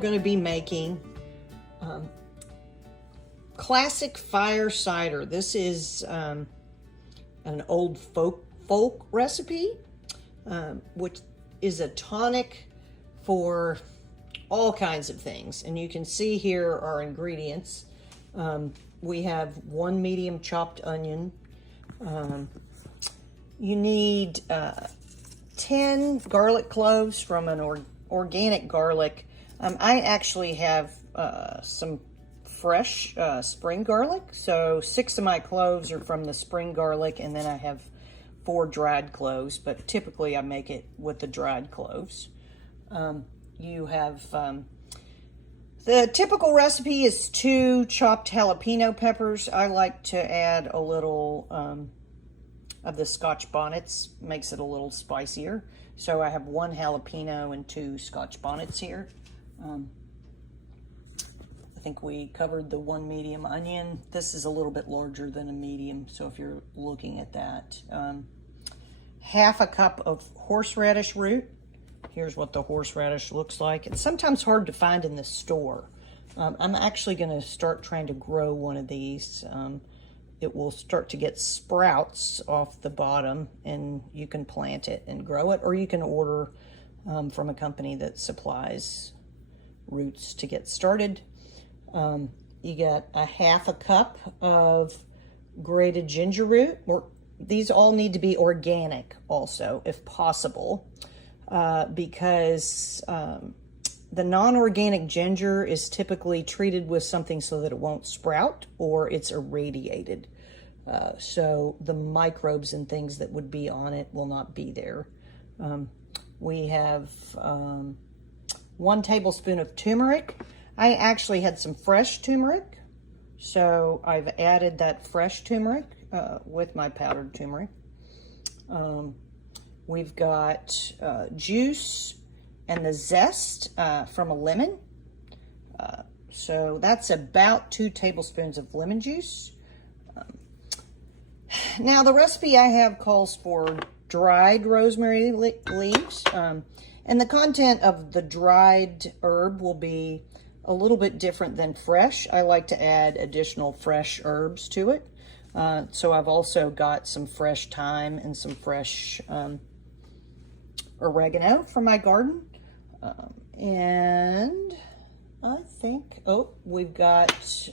going to be making classic fire cider. This is an old folk recipe, which is a tonic for all kinds of things. And you can see here our ingredients. We have 1 medium chopped onion. You need 10 garlic cloves from an organic garlic. I actually have some fresh spring garlic, so 6 of my cloves are from the spring garlic, and then I have 4 dried cloves, but typically I make it with the dried cloves. You have the typical recipe is 2 chopped jalapeno peppers. I like to add a little of the Scotch bonnets, makes it a little spicier. So I have 1 jalapeno and 2 Scotch bonnets here. I think we covered the 1 medium onion. This is a little bit larger than a medium, so if you're looking at that. Half a cup of horseradish root. Here's what the horseradish looks like. It's sometimes hard to find in the store. I'm actually going to start trying to grow one of these. It will start to get sprouts off the bottom, and you can plant it and grow it, or you can order from a company that supplies roots to get started. You get a half a cup of grated ginger root. These all need to be organic also, if possible, because the non-organic ginger is typically treated with something so that it won't sprout, or it's irradiated. So the microbes and things that would be on it will not be there. We have 1 tablespoon of turmeric. I actually had some fresh turmeric, so I've added that fresh turmeric with my powdered turmeric. We've got juice and the zest from a lemon. So that's about 2 tablespoons of lemon juice. Now the recipe I have calls for dried rosemary leaves, and the content of the dried herb will be a little bit different than fresh. I like to add additional fresh herbs to it. So I've also got some fresh thyme and some fresh oregano from my garden. And I think, we've got,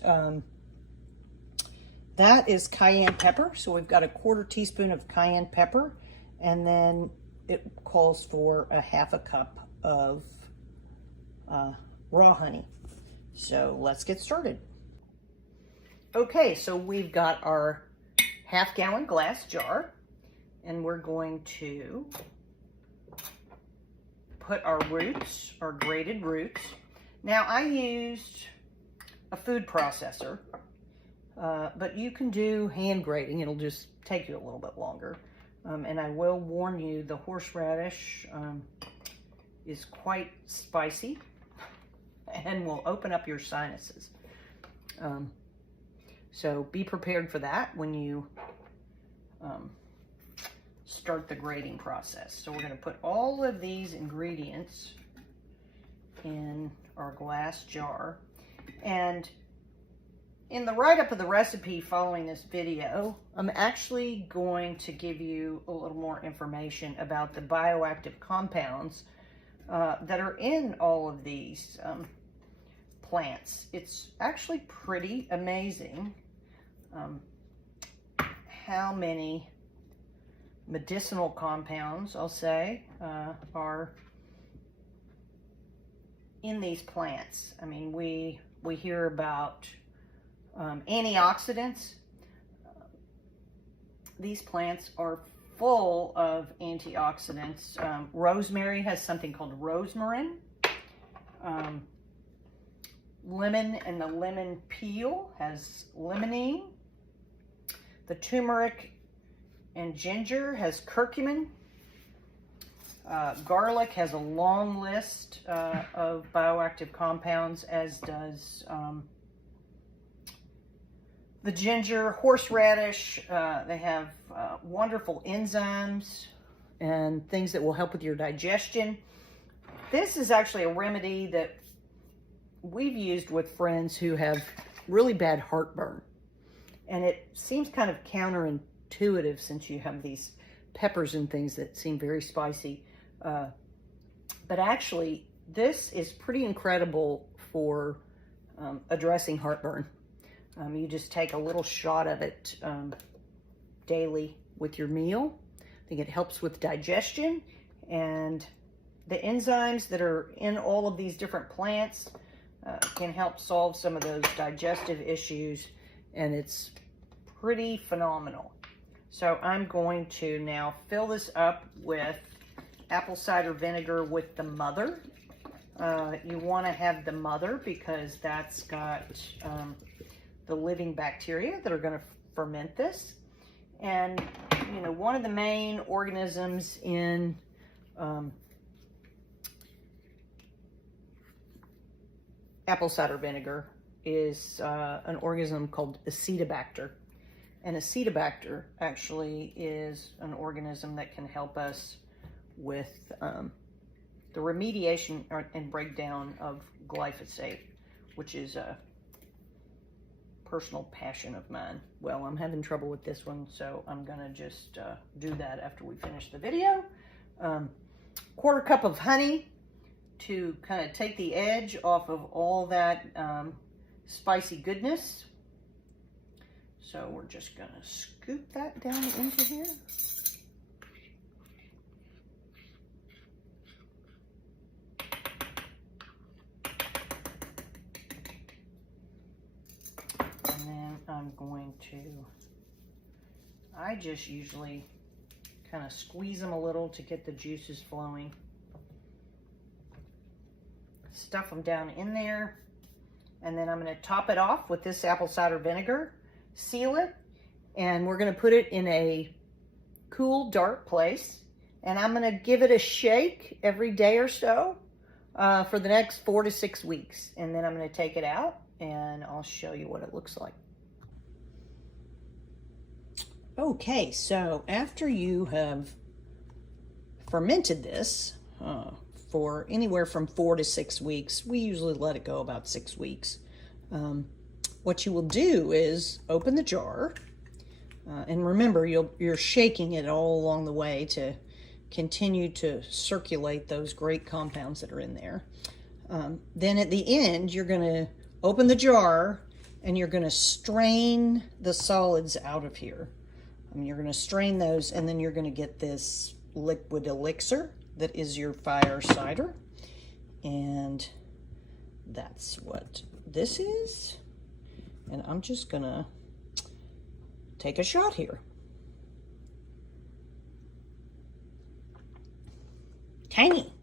that is cayenne pepper. So we've got a 1/4 teaspoon of cayenne pepper, and then it calls for a half a cup of raw honey. So let's get started. Okay, so we've got our 1/2 gallon glass jar, and we're going to put our roots, our grated roots. Now I used a food processor, but you can do hand grating. It'll just take you a little bit longer. And I will warn you, the horseradish is quite spicy and will open up your sinuses. So be prepared for that when you start the grating process. So we're going to put all of these ingredients in our glass jar. And in the write-up of the recipe following this video, I'm actually going to give you a little more information about the bioactive compounds that are in all of these plants. It's actually pretty amazing how many medicinal compounds, I'll say, are in these plants. I mean, we hear about antioxidants. These plants are full of antioxidants. Rosemary has something called rosmarin. Lemon and the lemon peel has limonene. The turmeric and ginger has curcumin. Garlic has a long list of bioactive compounds, as does the ginger. Horseradish, they have wonderful enzymes and things that will help with your digestion. This is actually a remedy that we've used with friends who have really bad heartburn. And it seems kind of counterintuitive since you have these peppers and things that seem very spicy. But actually, this is pretty incredible for addressing heartburn. You just take a little shot of it daily with your meal. I think it helps with digestion, and the enzymes that are in all of these different plants can help solve some of those digestive issues, and it's pretty phenomenal. So I'm going to now fill this up with apple cider vinegar with the mother. You want to have the mother because that's got the living bacteria that are going to ferment this. And, you know, one of the main organisms in apple cider vinegar is an organism called Acetobacter. And Acetobacter actually is an organism that can help us with the remediation and breakdown of glyphosate, which is a personal passion of mine. Well, I'm having trouble with this one, so I'm gonna just do that after we finish the video. Quarter cup of honey to kind of take the edge off of all that spicy goodness. So we're just gonna scoop that down into here. And then I'm going to, I just usually kind of squeeze them a little to get the juices flowing. Stuff them down in there. And then I'm going to top it off with this apple cider vinegar, seal it, and we're going to put it in a cool, dark place. And I'm going to give it a shake every day or so for the next 4 to 6 weeks. And then I'm going to take it out and I'll show you what it looks like. Okay, so after you have fermented this for anywhere from 4 to 6 weeks, we usually let it go about 6 weeks. What you will do is open the jar, and remember you're shaking it all along the way to continue to circulate those great compounds that are in there. Then at the end, you're going to open the jar and you're going to strain the solids out of here. You're going to strain those, and then you're going to get this liquid elixir that is your fire cider. And that's what this is. And I'm just going to take a shot here. Tangy.